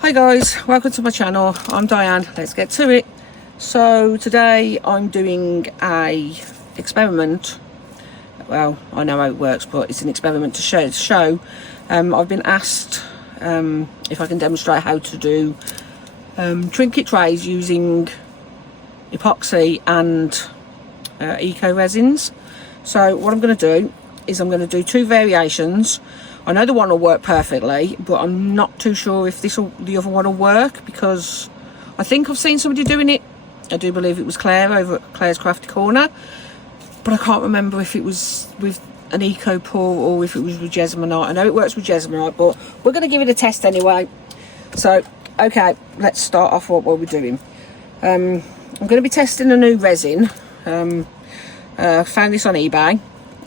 Hi guys, welcome to my channel. I'm Diane. Let's get to it. So today I'm doing a experiment. Well, I know how it works, but it's an experiment to show. I've been asked if I can demonstrate how to do trinket trays using epoxy and eco resins. So what I'm going to do is I'm going to do two variations. I know the one will work perfectly, but I'm not too sure if the other one will work, because I think I've seen somebody doing it. I do believe it was Claire over at Claire's Crafty Corner, but I can't remember if it was with an eco pour or if it was with Jesmonite. I know it works with Jesmonite, but we're going to give it a test anyway. So okay, let's start off what we're doing. I'm going to be testing a new resin. Found this on eBay.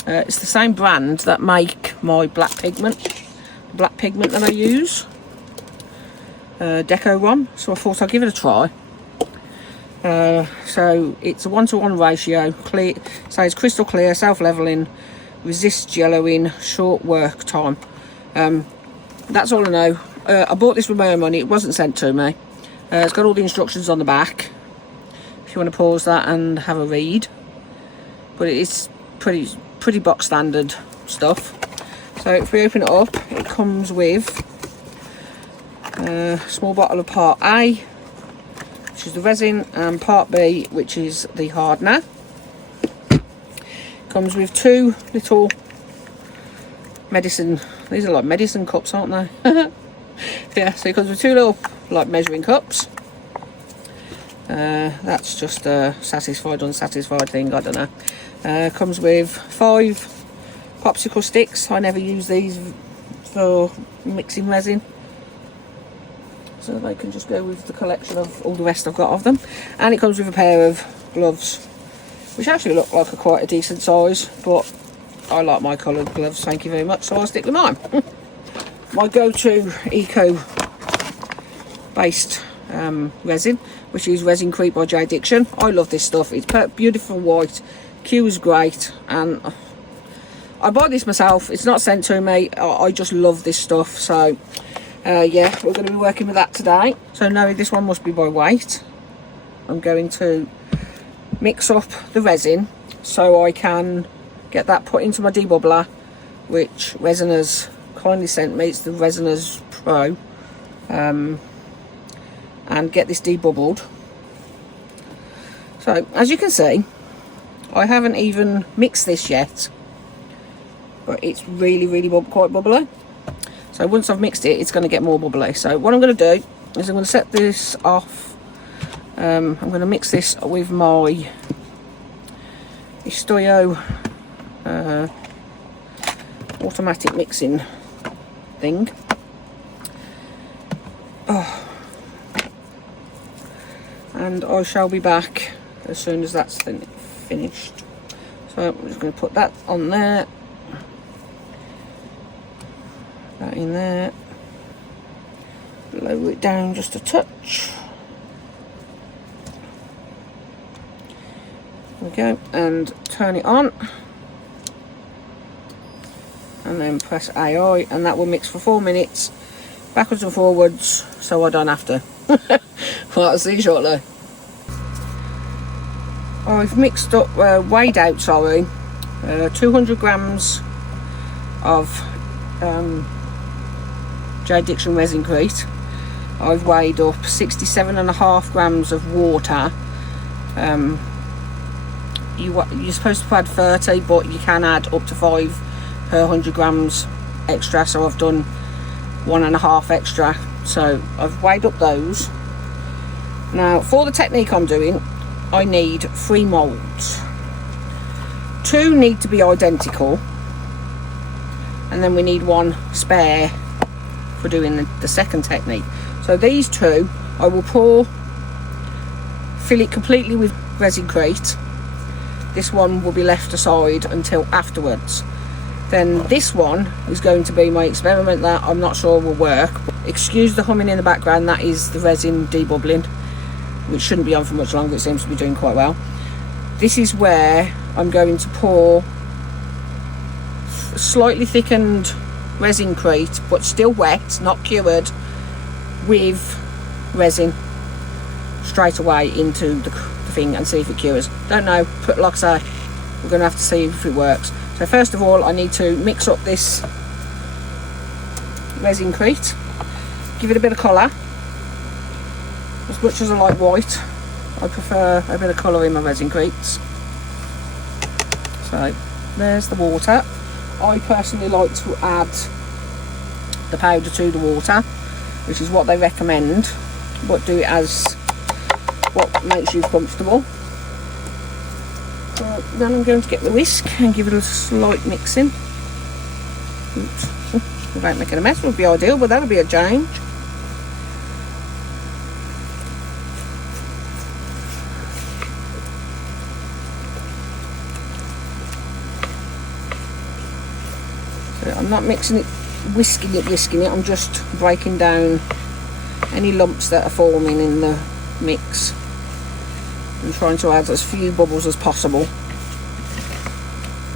It's the same brand that make my black pigment that I use, Decorative. So I thought I'd give it a try. So it's a 1-to-1 ratio, clear, so it's crystal clear, self-leveling, resists yellowing, short work time. That's all I know. I bought this with my own money. It wasn't sent to me. It's got all the instructions on the back if you want to pause that and have a read, but it's pretty box standard stuff. So if we open it up, it comes with a small bottle of part A, which is the resin, and part B, which is the hardener. Comes with two little medicine, these are like medicine cups, aren't they? Yeah, so it comes with two little like measuring cups. That's just a satisfied, unsatisfied thing, I don't know. Comes with 5 popsicle sticks. I never use these for mixing resin, so they can just go with the collection of all the rest I've got of them. And it comes with a pair of gloves, which actually look like quite a decent size, but I like my coloured gloves, thank you very much, so I'll stick with mine. My go-to eco-based resin, which is Resin Creep by J Diction. I love this stuff. It's beautiful white. Q is great, and I buy this myself. It's not sent to me. I just love this stuff. So yeah, we're going to be working with that today. So knowing this one must be by weight, I'm going to mix up the resin so I can get that put into my debubbler, which Resiners kindly sent me. It's the Resiners Pro, and get this debubbled. So as you can see, I haven't even mixed this yet, but it's really quite bubbly. So once I've mixed it, it's going to get more bubbly. So what I'm going to do is I'm going to set this off. I'm going to mix this with my Estoyo automatic mixing thing. Oh. And I shall be back as soon as that's finished. So I'm just going to put that on there, that in there, lower it down just a touch. There we go, and turn it on, and then press AI, and that will mix for 4 minutes, backwards and forwards, so I don't have to. Well, I'll see you shortly. I've mixed up, weighed out, 200 grams of J Diction Resin Crete. I've weighed up 67.5 grams of water. You're supposed to add 30, but you can add up to 5 per 100 grams extra, so I've done 1.5 extra. So I've weighed up those. Now for the technique I'm doing, I need 3 moulds. 2 need to be identical, and then we need 1 spare for doing the second technique. So these 2 I will fill it completely with Resin Crete. This one will be left aside until afterwards. Then this one is going to be my experiment that I'm not sure will work. Excuse the humming in the background, that is the resin debubbling, which shouldn't be on for much longer. It seems to be doing quite well. This is where I'm going to pour slightly thickened crete, but still wet, not cured, with resin straight away into the thing and see if it cures. Don't know, but like I say, we're going to have to see if it works. So first of all, I need to mix up this resin crete, give it a bit of colour. As much as I like white, I prefer a bit of colour in my resin cretes. So there's the water. I personally like to add the powder to the water, which is what they recommend, but do it as what makes you comfortable. So then I'm going to get the whisk and give it a slight mixing. Oops, without making a mess would be ideal, but that'll be a change. So I'm not mixing it, whisking it, I'm just breaking down any lumps that are forming in the mix and trying to add as few bubbles as possible,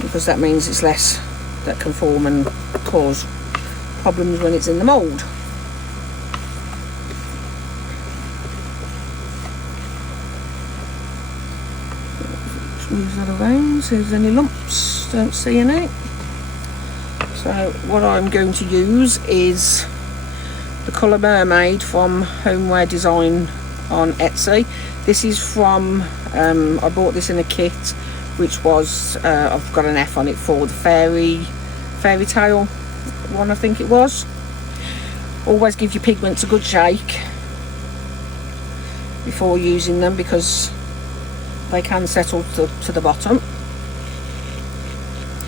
because that means it's less that can form and cause problems when it's in the mould. Move that around, see if there's any lumps, don't see any. So what I'm going to use is the colour Mermaid from Homeware Design on Etsy. This is from, I bought this in a kit, which was, I've got an F on it for the fairy tale one, I think it was. Always give your pigments a good shake before using them, because they can settle to the bottom.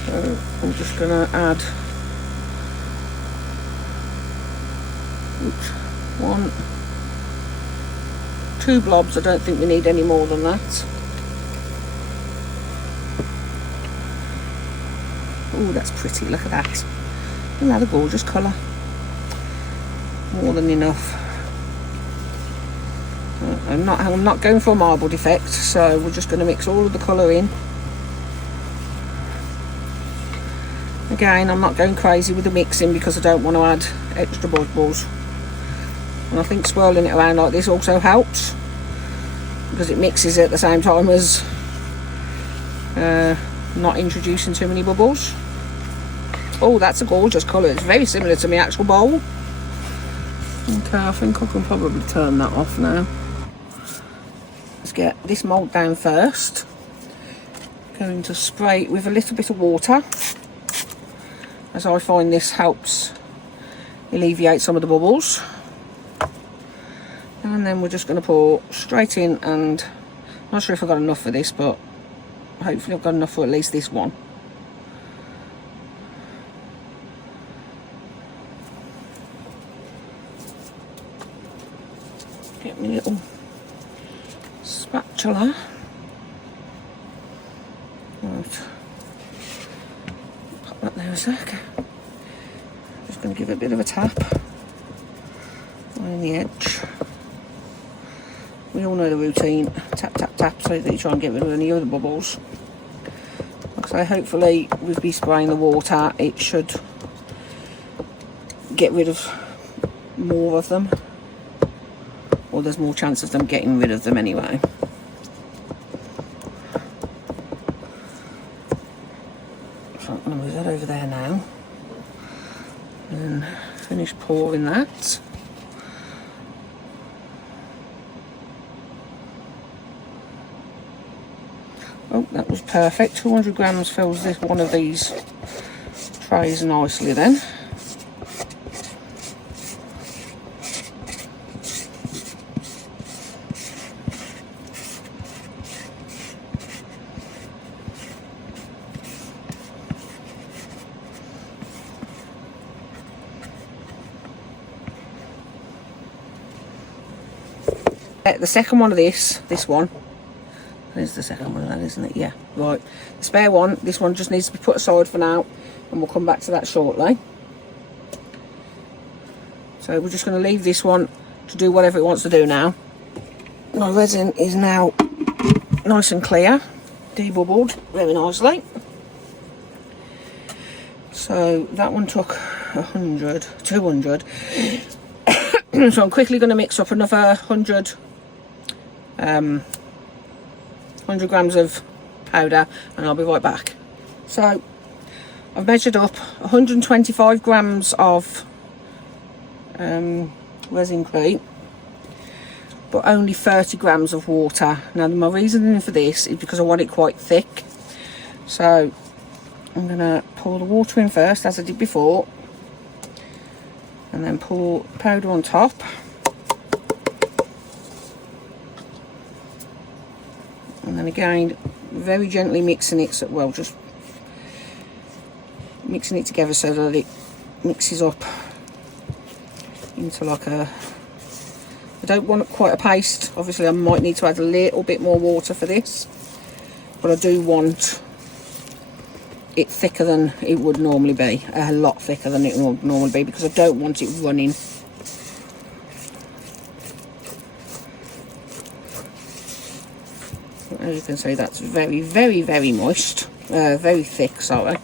So I'm just going to add 2 blobs. I don't think we need any more than that. Oh, that's pretty, look at that. Isn't that a gorgeous colour? More than enough. I'm not going for a marbled effect, so we're just going to mix all of the colour in. Again, I'm not going crazy with the mixing because I don't want to add extra bubbles. And I think swirling it around like this also helps, because it mixes it at the same time as not introducing too many bubbles. Oh, that's a gorgeous colour. It's very similar to my actual bowl. Okay, I think I can probably turn that off now. Let's get this mould down first. Going to spray it with a little bit of water, as I find this helps alleviate some of the bubbles. And then we're just going to pour straight in, and I'm not sure if I've got enough for this, but hopefully I've got enough for at least this one. Get my little spatula. Right. Pop that there a sec. Just going to give it a bit of a tap on the edge. We all know the routine. Tap, tap, tap, so that you try and get rid of any other bubbles. Like I say, hopefully with me spraying the water, it should get rid of more of them. Or there's more chance of them getting rid of them anyway. So I'm going to move that over there now. And finish pouring that. Oh, that was perfect. 200 grams fills this one of these trays nicely then. The second one of this one, there's the second one of that, isn't it? Yeah, right. The spare one, this one just needs to be put aside for now, and we'll come back to that shortly. So we're just going to leave this one to do whatever it wants to do now. My resin is now nice and clear, debubbled very nicely. So that one took 100, 200. So I'm quickly going to mix up another 100 grams of powder, and I'll be right back. So I've measured up 125 grams of resin cream, but only 30 grams of water. Now my reasoning for this is because I want it quite thick. So I'm going to pour the water in first, as I did before, and then pour powder on top. And then again, very gently mixing it, so, well, just mixing it together so that it mixes up into like a, I don't want quite a paste. Obviously I might need to add a little bit more water for this, but I do want it thicker than it would normally be, a lot thicker than it would normally be, because I don't want it running. As you can see, that's very, very, very moist, very thick, sorry.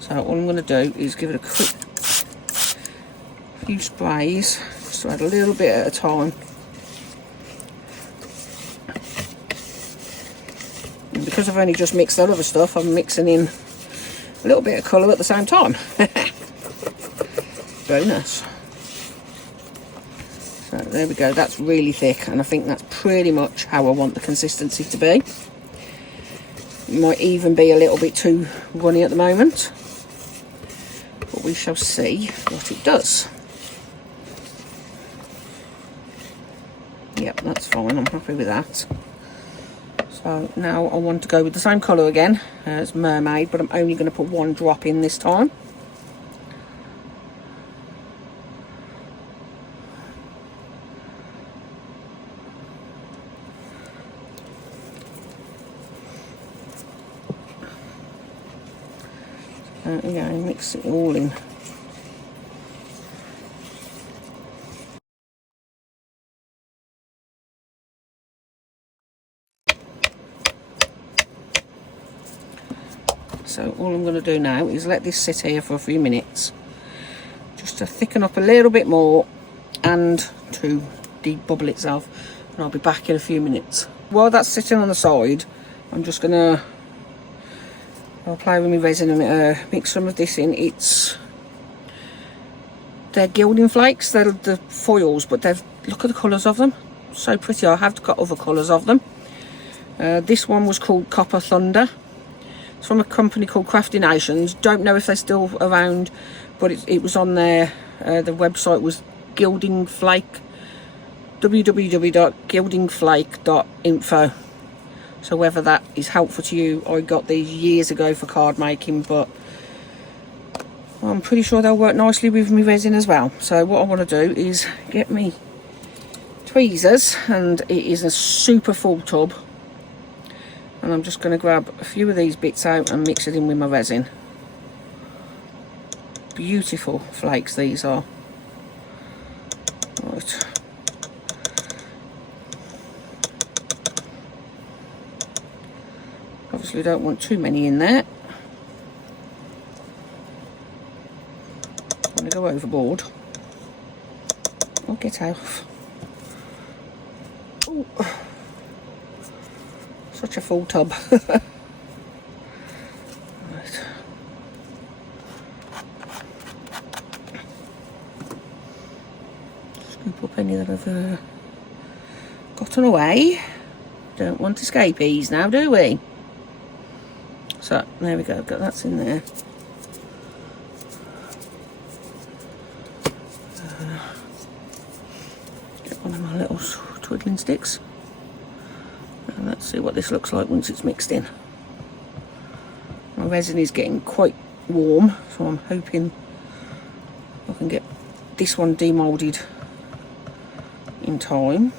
So all I'm going to do is give it a quick few sprays, just to add a little bit at a time. And because I've only just mixed that other stuff, I'm mixing in a little bit of colour at the same time. Bonus. So there we go, that's really thick, and I think that's pretty much how I want the consistency to be. It might even be a little bit too runny at the moment, but we shall see what it does. Yep, that's fine, I'm happy with that. So now I want to go with the same colour again as Mermaid, but I'm only going to put one drop in this time. Again, mix it all in. So all I'm going to do now is let this sit here for a few minutes, just to thicken up a little bit more and to debubble itself, and I'll be back in a few minutes. While that's sitting on the side, I'm just going to, I'll play with my resin and mix some of this in. They're gilding flakes, they're the foils, but look at the colours of them, so pretty. I have got other colours of them. This one was called Copper Thunder. It's from a company called Crafty Nations. Don't know if they're still around, but it was on there. The website was Gilding Flake, www.gildingflake.info. So whether that is helpful to you, I got these years ago for card making, but I'm pretty sure they'll work nicely with my resin as well. So what I want to do is get me tweezers, and it is a super full tub, and I'm just going to grab a few of these bits out and mix it in with my resin. Beautiful flakes these are. Right. Obviously don't want too many in there. I'm going to go overboard. I'll get off. Ooh. Such a full tub. Right. Scoop up any that I've gotten away. Don't want escapees now, do we? So there we go, that's in there. Get one of my little twiddling sticks. And let's see what this looks like once it's mixed in. My resin is getting quite warm, so I'm hoping I can get this one demolded in time.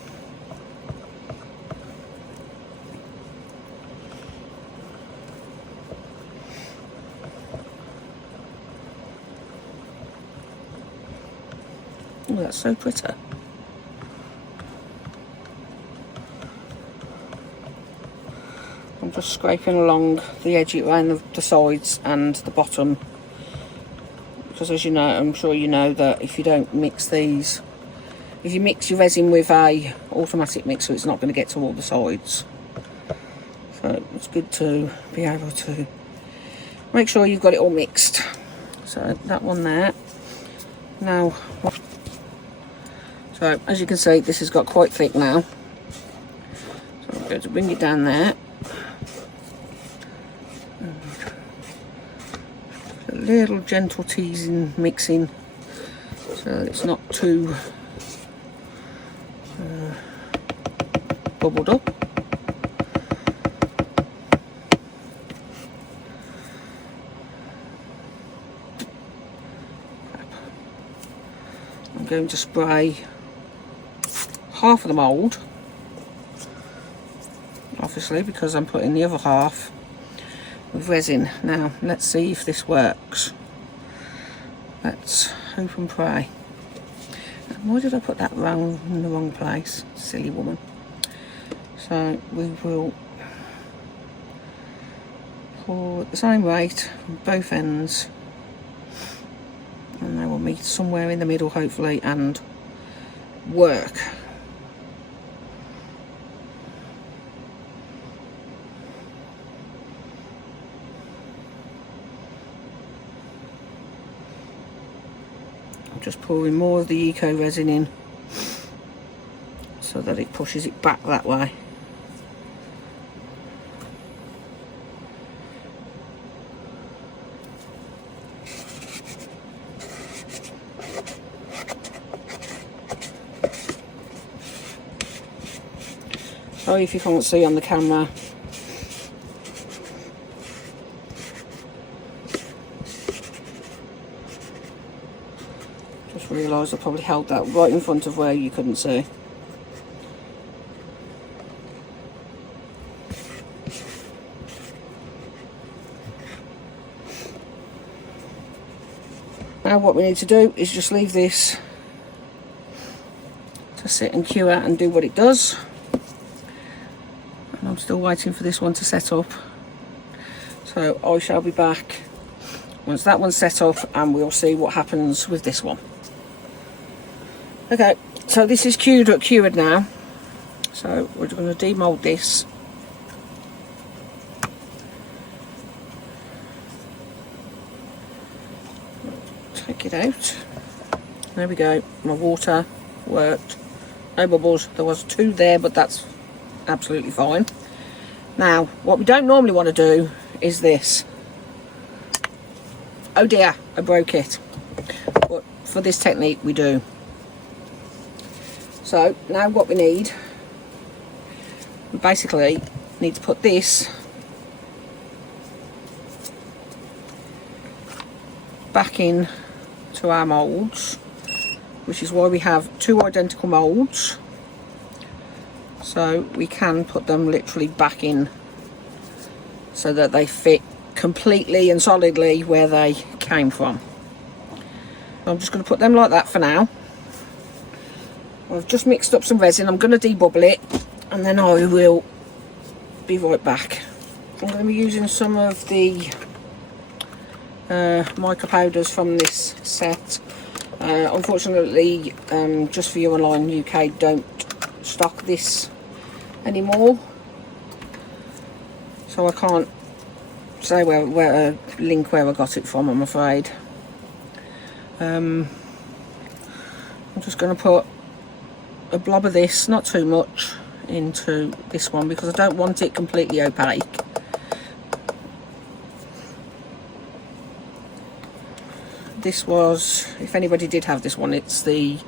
Oh, that's so pretty. I'm just scraping along the edge around the sides and the bottom, because as you know, I'm sure you know that if you don't mix these, if you mix your resin with a automatic mixer, it's not going to get to all the sides. So it's good to be able to make sure you've got it all mixed. So that one there. Now, so as you can see, this has got quite thick now. So I'm going to bring it down there. A little gentle teasing, mixing, so it's not too bubbled up. I'm going to spray half of the mould, obviously, because I'm putting the other half with resin. Now let's see if this works. Let's hope and pray. Why did I put that wrong in the wrong place? Silly woman. So we will pour at the same rate on both ends, and they will meet somewhere in the middle hopefully and work. Just pouring more of the eco resin in so that it pushes it back that way. Sorry if you can't see on the camera. Realised I probably held that right in front of where you couldn't see. Now what we need to do is just leave this to sit and cure and do what it does. And I'm still waiting for this one to set up. So I shall be back once that one's set up and we'll see what happens with this one. Okay, so this is cured now. So we're going to demold this. Take it out. There we go. My water worked. No bubbles. There was 2 there, but that's absolutely fine. Now, what we don't normally want to do is this. Oh dear, I broke it. But for this technique, we do. So now what we basically need to put this back in to our moulds, which is why we have 2 identical moulds, so we can put them literally back in so that they fit completely and solidly where they came from. So I'm just going to put them like that for now. I've just mixed up some resin. I'm going to debubble it and then I will be right back. I'm going to be using some of the mica powders from this set. Unfortunately, Just For You Online UK don't stock this anymore, so I can't say where link where I got it from, I'm afraid. I'm just going to put a blob of this, not too much, into this one because I don't want it completely opaque. This was, if anybody did have this one, it's the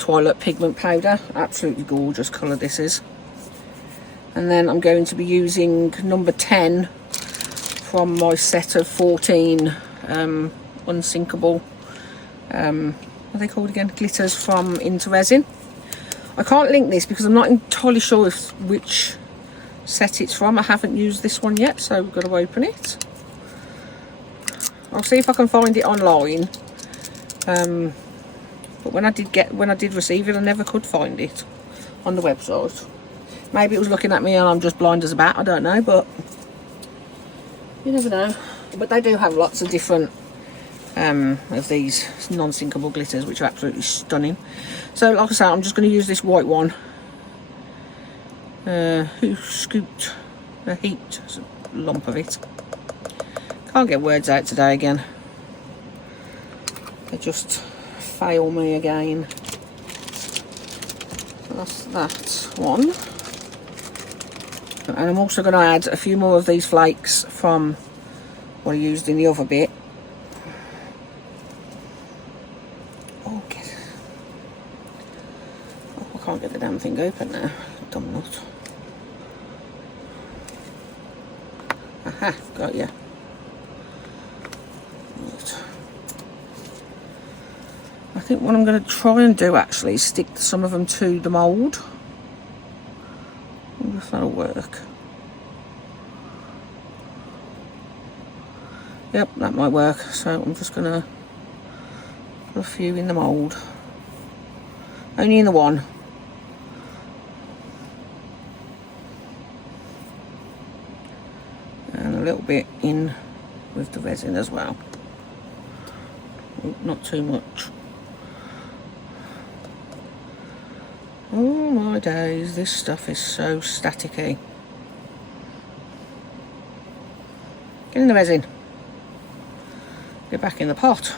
Twilight Pigment Powder. Absolutely gorgeous colour this is. And then I'm going to be using number 10 from my set of 14 unsinkable, what are they called again? Glitters from Into Resin. I can't link this because I'm not entirely sure which set it's from. I haven't used this one yet, so we've got to open it. I'll see if I can find it online. But when I did receive it, I never could find it on the website. Maybe it was looking at me and I'm just blind as a bat, I don't know, but you never know. But they do have lots of different of these non-sinkable glitters, which are absolutely stunning. So like I say, I'm just going to use this white one. Who scooped a heaped lump of it? Can't get words out today again. They just fail me again. That's that one. And I'm also going to add a few more of these flakes from what I used in the other bit. Oh, I can't get the damn thing open now. Dumb nut. Aha, got ya. Right. I think what I'm going to try and do actually is stick some of them to the mould. I wonder if that'll work. Yep, that might work. So I'm just going to put a few in the mould. Only in the one. And a little bit in with the resin as well. Not too much. Oh my days, this stuff is so staticky. Get in the resin. Get back in the pot.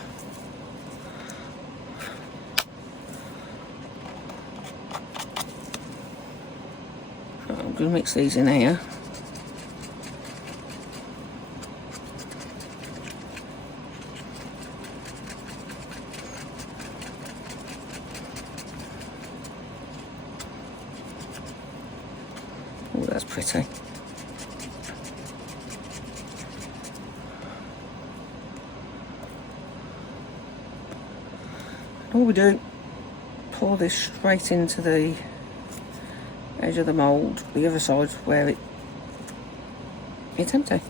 So I'm going to mix these in here. Oh, that's pretty. All we do, pour this straight into the edge of the mould, the other side where it's empty.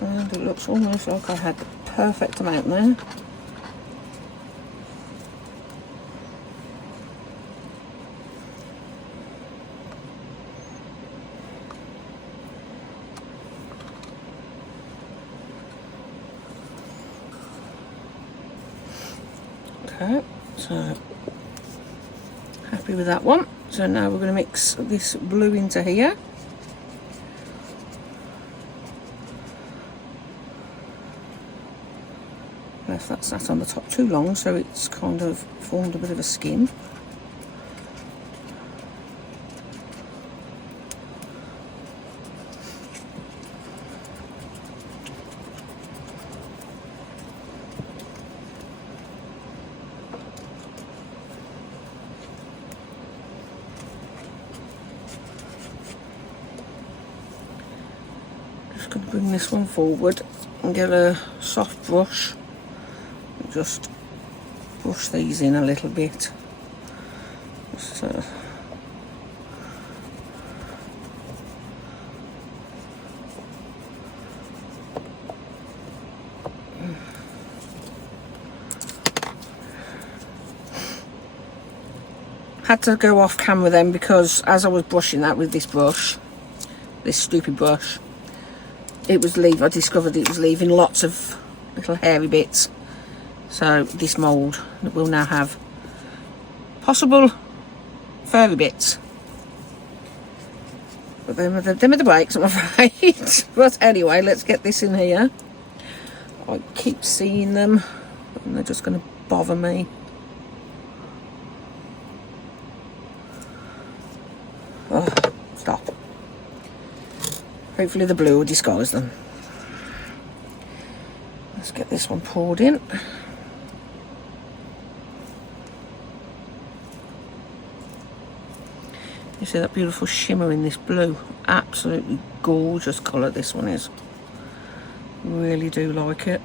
And it looks almost like I had the perfect amount there. Okay, so happy with that one. So now we're going to mix this blue into here. Left that sat on the top too long, so it's kind of formed a bit of a skin. Just going to bring this one forward and get a soft brush and just brush these in a little bit. Just had to go off camera then, because as I was brushing that with this brush, this stupid brush, I discovered it was leaving lots of little hairy bits. So this mould will now have possible furry bits. But them are the breaks, I'm afraid. But anyway, let's get this in here. I keep seeing them and they're just going to bother me. Oh, stop. Hopefully the blue will disguise them. Let's get this one poured in. You see that beautiful shimmer in this blue? Absolutely gorgeous colour this one is. Really do like it.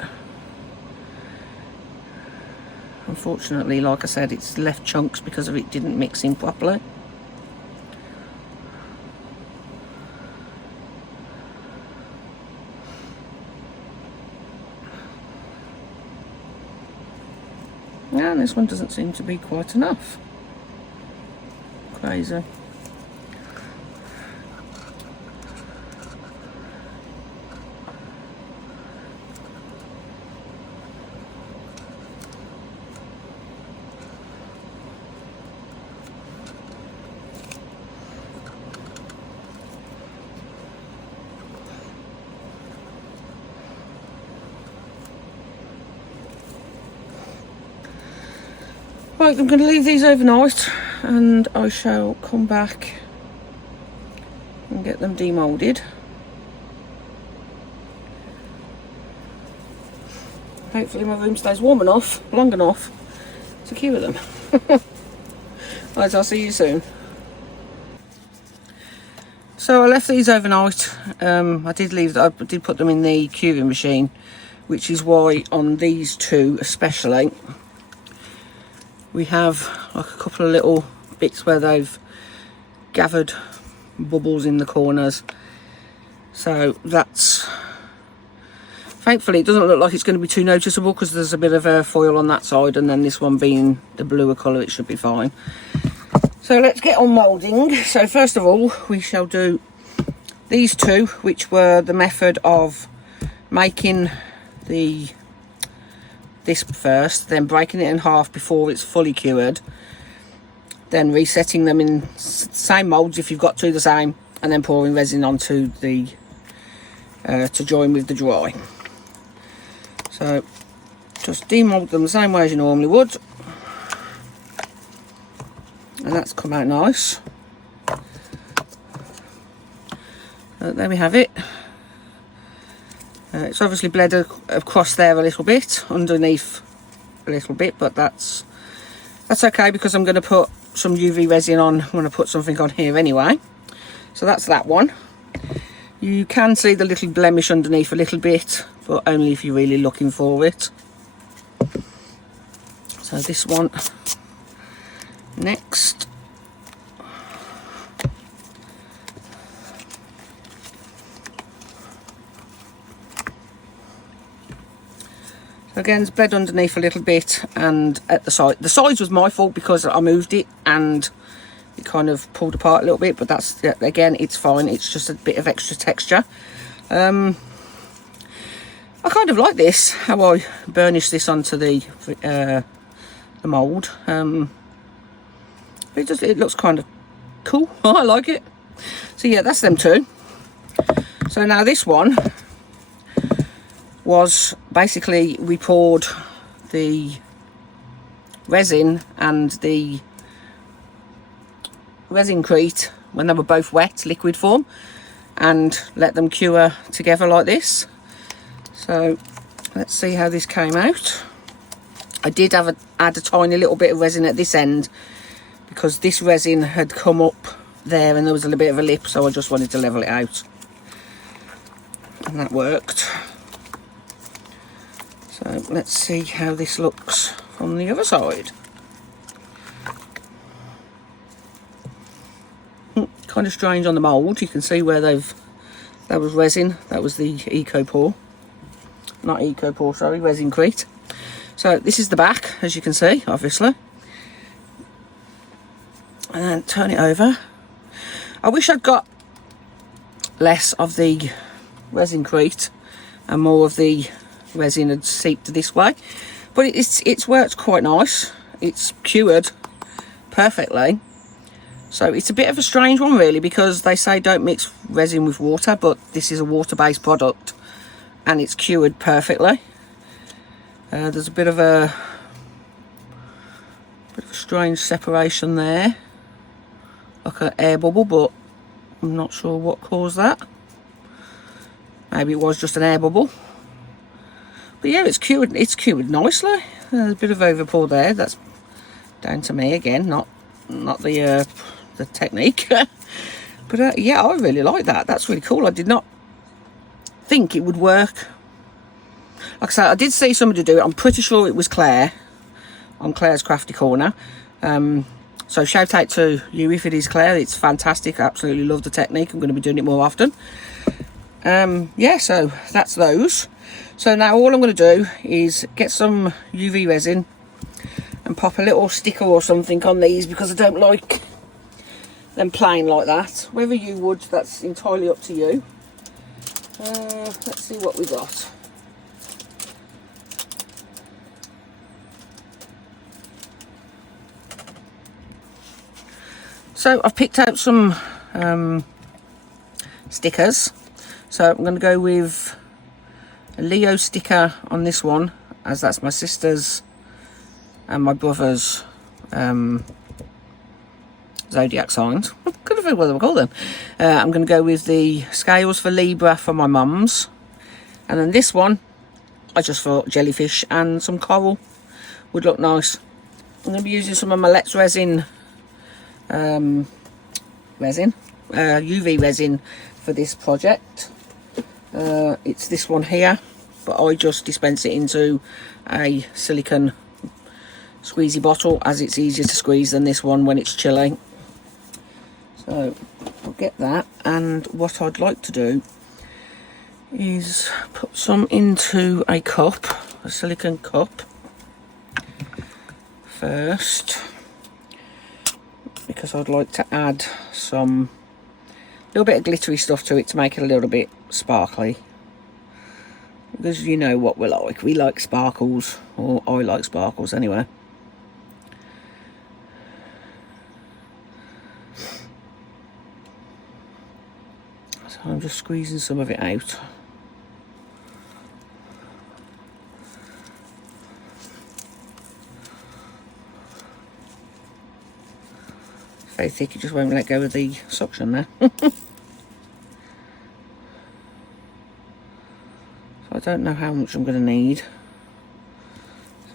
Unfortunately, like I said, it's left chunks because of it didn't mix in properly. And this one doesn't seem to be quite enough. Crazy. Right, I'm going to leave these overnight and I shall come back and get them demolded. Hopefully my room stays warm enough, long enough to cure them. Right, I'll see you soon. So I left these overnight. I did put them in the curing machine, which is why on these two especially we have like a couple of little bits where they've gathered bubbles in the corners. So that's, thankfully it doesn't look like it's going to be too noticeable because there's a bit of a foil on that side, and then this one being the bluer colour, it should be fine. So let's get on moulding. So first of all we shall do these two, which were the method of making this first, then breaking it in half before it's fully cured, then resetting them in same moulds if you've got two the same, and then pouring resin onto the to join with the dry. So just demold them the same way as you normally would, and that's come out nice. There we have it. It's obviously bled across there a little bit, underneath a little bit, but that's okay because I'm going to put some UV resin on when I put something on here anyway. So that's that one. You can see the little blemish underneath a little bit, but only if you're really looking for it. So this one next. Again, it's bled underneath a little bit, and at the side. The sides was my fault because I moved it and it kind of pulled apart a little bit, but that's, again, it's fine. It's just a bit of extra texture. I kind of like this, how I burnish this onto the mould. It looks kind of cool. I like it. So yeah, that's them two. So now this one was basically, we poured the resin and the resin-crete when they were both wet, liquid form, and let them cure together like this. So let's see how this came out. I did add a tiny little bit of resin at this end because this resin had come up there and there was a little bit of a lip, so I just wanted to level it out, and that worked. So let's see how this looks from the other side. Kind of strange on the mould. You can see where that was resin. That was the resin-crete. So this is the back, as you can see, obviously. And turn it over. I wish I'd got less of the resin-crete and more of the resin had seeped this way, but it's worked quite nice. It's cured perfectly. So it's a bit of a strange one really, because they say don't mix resin with water, but this is a water-based product and it's cured perfectly. There's a bit of a strange separation there, like an air bubble, but I'm not sure what caused that. Maybe it was just an air bubble. But yeah, it's cured nicely. There's a bit of overpour there. That's down to me again, not the technique. But yeah, I really like that. That's really cool. I did not think it would work. Like I said, I did see somebody do it. I'm pretty sure it was Claire on Claire's Crafty Corner. So shout out to you if it is Claire. It's fantastic. I absolutely love the technique. I'm going to be doing it more often. Yeah, so that's those. So now all I'm going to do is get some UV resin and pop a little sticker or something on these, because I don't like them plain like that. Whether you would, that's entirely up to you. Let's see what we got. So I've picked out some stickers. So I'm going to go with a Leo sticker on this one, as that's my sister's and my brother's zodiac signs. Couldn't figure what they were called then. I'm going to go with the scales for Libra for my mum's. And then this one, I just thought jellyfish and some coral would look nice. I'm going to be using some of my Let's Resin, UV resin for this project. It's this one here, but I just dispense it into a silicone squeezy bottle as it's easier to squeeze than this one when it's chilling. So I'll get that, and what I'd like to do is put some into a cup, a silicone cup first, because I'd like to add some little bit of glittery stuff to it to make it a little bit sparkly, because you know what we like sparkles, or I like sparkles anyway. So I'm just squeezing some of it out. Very thick, it just won't let go of the suction there. So I don't know how much I'm going to need,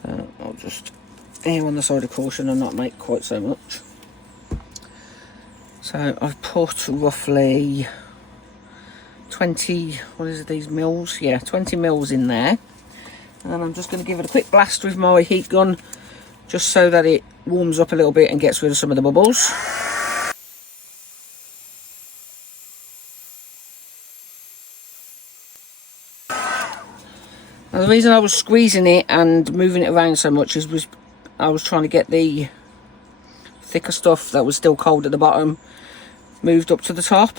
so I'll just err on the side of caution and not make quite so much. So I've put roughly 20, what is it, these mils? Yeah, 20 mils in there, and I'm just going to give it a quick blast with my heat gun, just so that it warms up a little bit and gets rid of some of the bubbles. Now, the reason I was squeezing it and moving it around so much is I was trying to get the thicker stuff that was still cold at the bottom moved up to the top,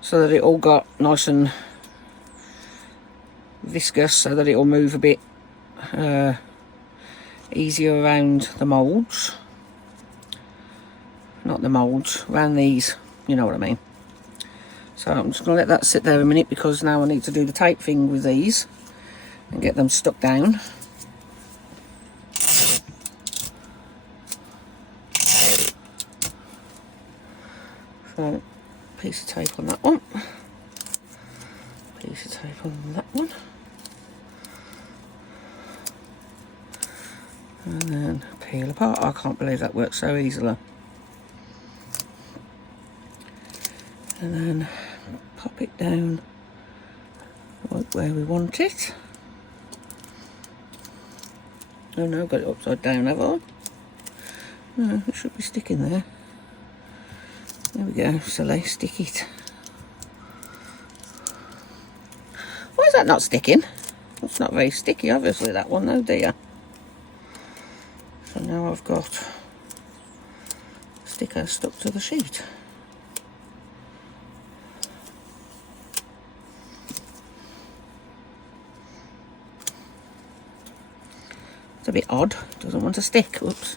so that it all got nice and viscous, so that it will move a bit easier around the moulds. Not the moulds, around these, you know what I mean. So I'm just going to let that sit there a minute, because now I need to do the tape thing with these and get them stuck down. So, piece of tape on that one, piece of tape on that one, and then peel apart. I can't believe that works so easily. And then pop it down right where we want it. Oh no, I've got it upside down, have I? No, it should be sticking there. There we go, silly, stick it. Why is that not sticking? It's not very sticky, obviously, that one, though, dear. So now I've got sticker stuck to the sheet. It's a bit odd, doesn't want to stick, whoops.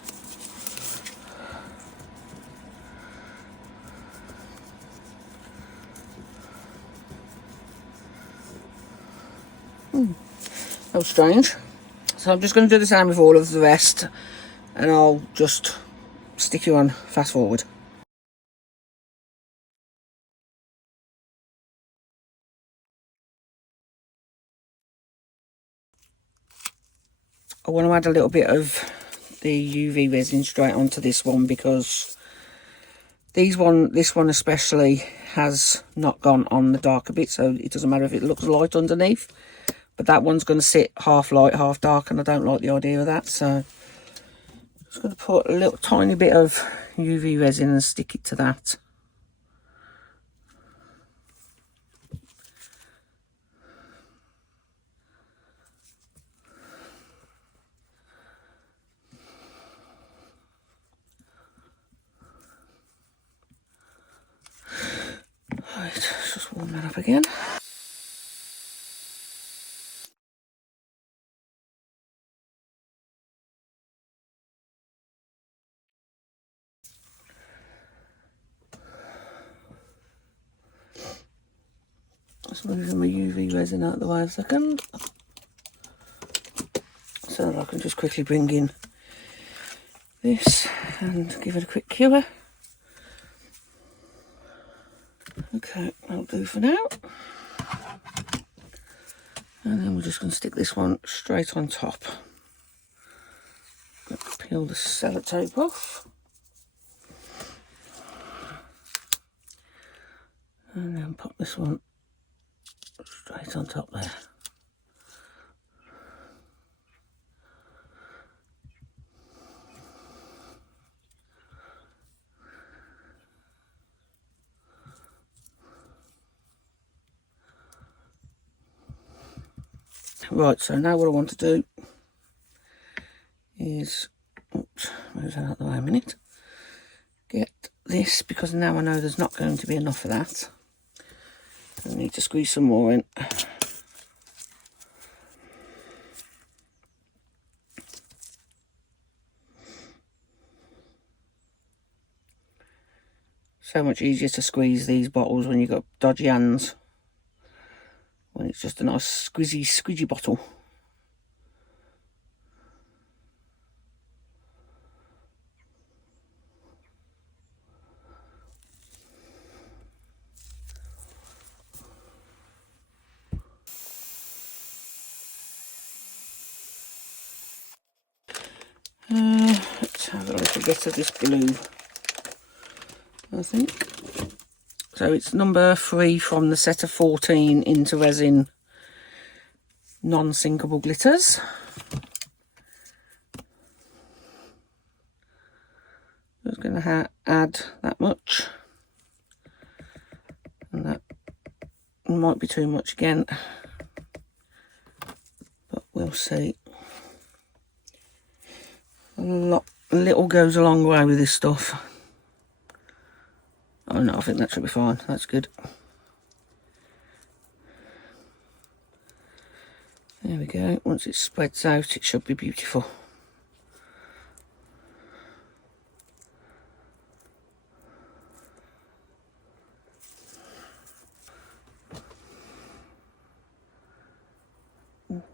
That was strange. So I'm just going to do the same with all of the rest, and I'll just stick you on fast forward. I want to add a little bit of the UV resin straight onto this one, because this one especially has not gone on the darker bit, so it doesn't matter if it looks light underneath. But that one's going to sit half light, half dark, and I don't like the idea of that. So I'm just going to put a little tiny bit of UV resin and stick it to that. Right, let's just warm that up again. Just moving my UV resin out of the way a second, so that I can just quickly bring in this and give it a quick cure. Okay, that'll do for now. And then we're just going to stick this one straight on top. Peel the sellotape off. And then pop this one straight on top there. Right, so now what I want to do is, oops, move that out of the way a minute. Get this, because now I know there's not going to be enough of that. I need to squeeze some more in. So much easier to squeeze these bottles when you've got dodgy hands. When it's just a nice squeezy bottle. Let's have a little bit of this glue, I think. So it's number 3 from the set of 14 into resin non-sinkable glitters. Just going to add that much, and that might be too much again, but we'll see. A little goes a long way with this stuff. Oh no, I think that should be fine. That's good. There we go. Once it spreads out, it should be beautiful.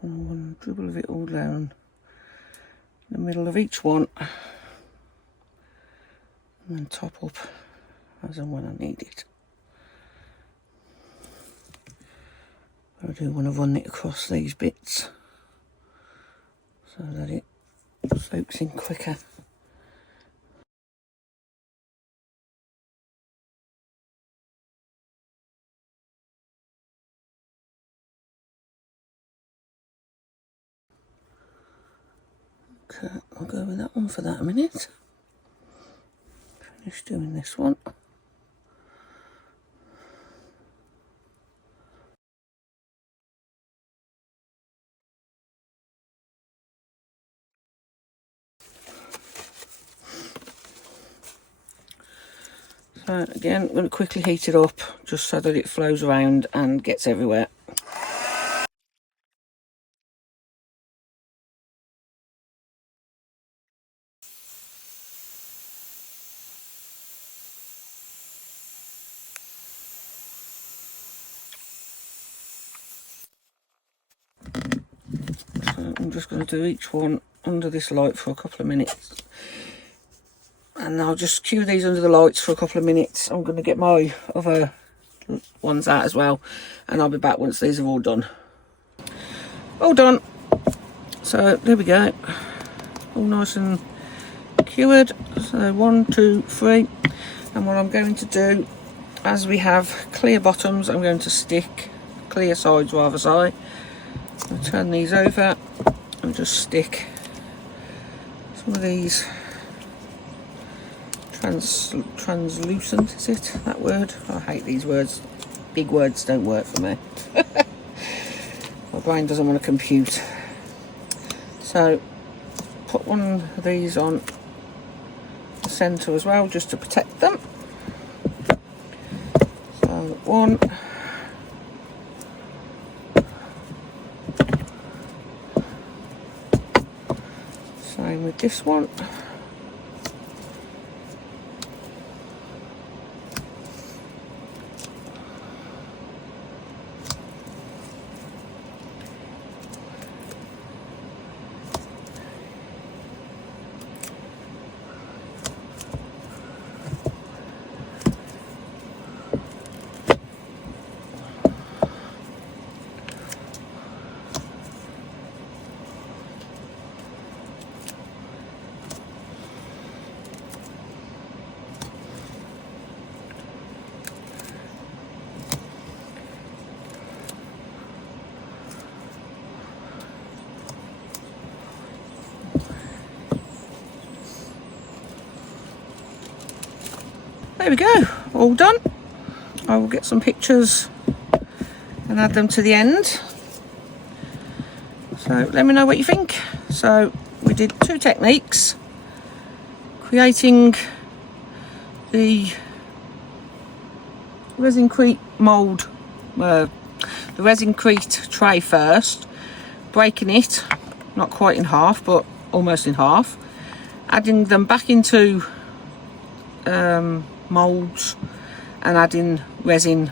One dribble of it all down in the middle of each one, and then top up as and when I need it. I do want to run it across these bits so that it soaks in quicker. Okay, I'll go with that one for that a minute. Finish doing this one. So again, I'm going to quickly heat it up just so that it flows around and gets everywhere. So I'm just going to do each one under this light for a couple of minutes. And I'll just cue these under the lights for a couple of minutes. I'm going to get my other ones out as well, and I'll be back once these are all done. All done. So there we go, all nice and cured. So 1, 2, 3. And what I'm going to do, as we have clear bottoms, I'm going to stick clear sides rather side. I'll turn these over and just stick some of these translucent, is it that word? I hate these words. Big words don't work for me. My brain doesn't want to compute. So put one of these on the centre as well, just to protect them. So one. Same with this one. we go, all done. I will get some pictures and add them to the end. So let me know what you think. So we did 2 techniques, creating the resin-crete mould, the resin-crete tray first, breaking it, not quite in half, but almost in half, adding them back into moulds and adding resin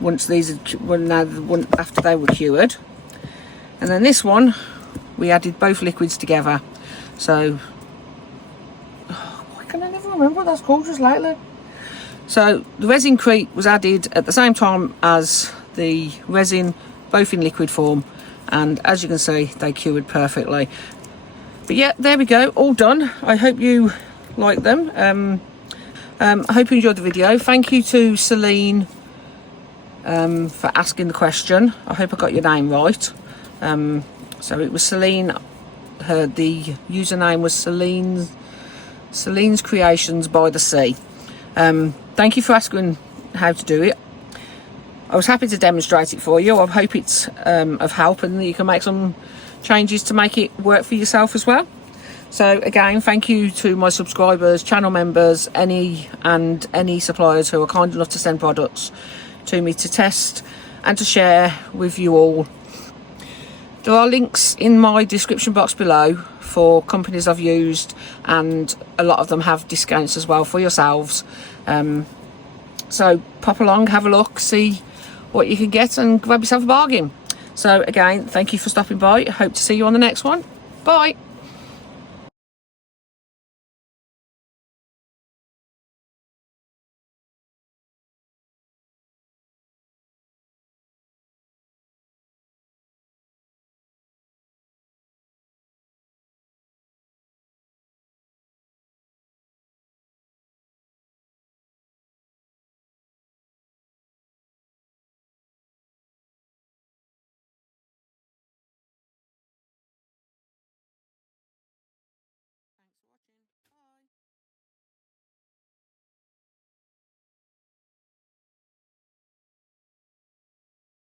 once after they were cured. And then this one we added both liquids together. So why can I never remember what that's called just lately? So the resin-crete was added at the same time as the resin, both in liquid form, and as you can see they cured perfectly. But yeah, there we go, all done. I hope you like them. I hope you enjoyed the video. Thank you to Celine for asking the question. I hope I got your name right. So it was Celine, the username was Celine's Creations by the Sea. Thank you for asking how to do it. I was happy to demonstrate it for you. I hope it's of help and that you can make some changes to make it work for yourself as well. So again, thank you to my subscribers, channel members, any suppliers who are kind enough to send products to me to test and to share with you all. There are links in my description box below for companies I've used, and a lot of them have discounts as well for yourselves. So pop along, have a look, see what you can get and grab yourself a bargain. So again, thank you for stopping by. Hope to see you on the next one. Bye.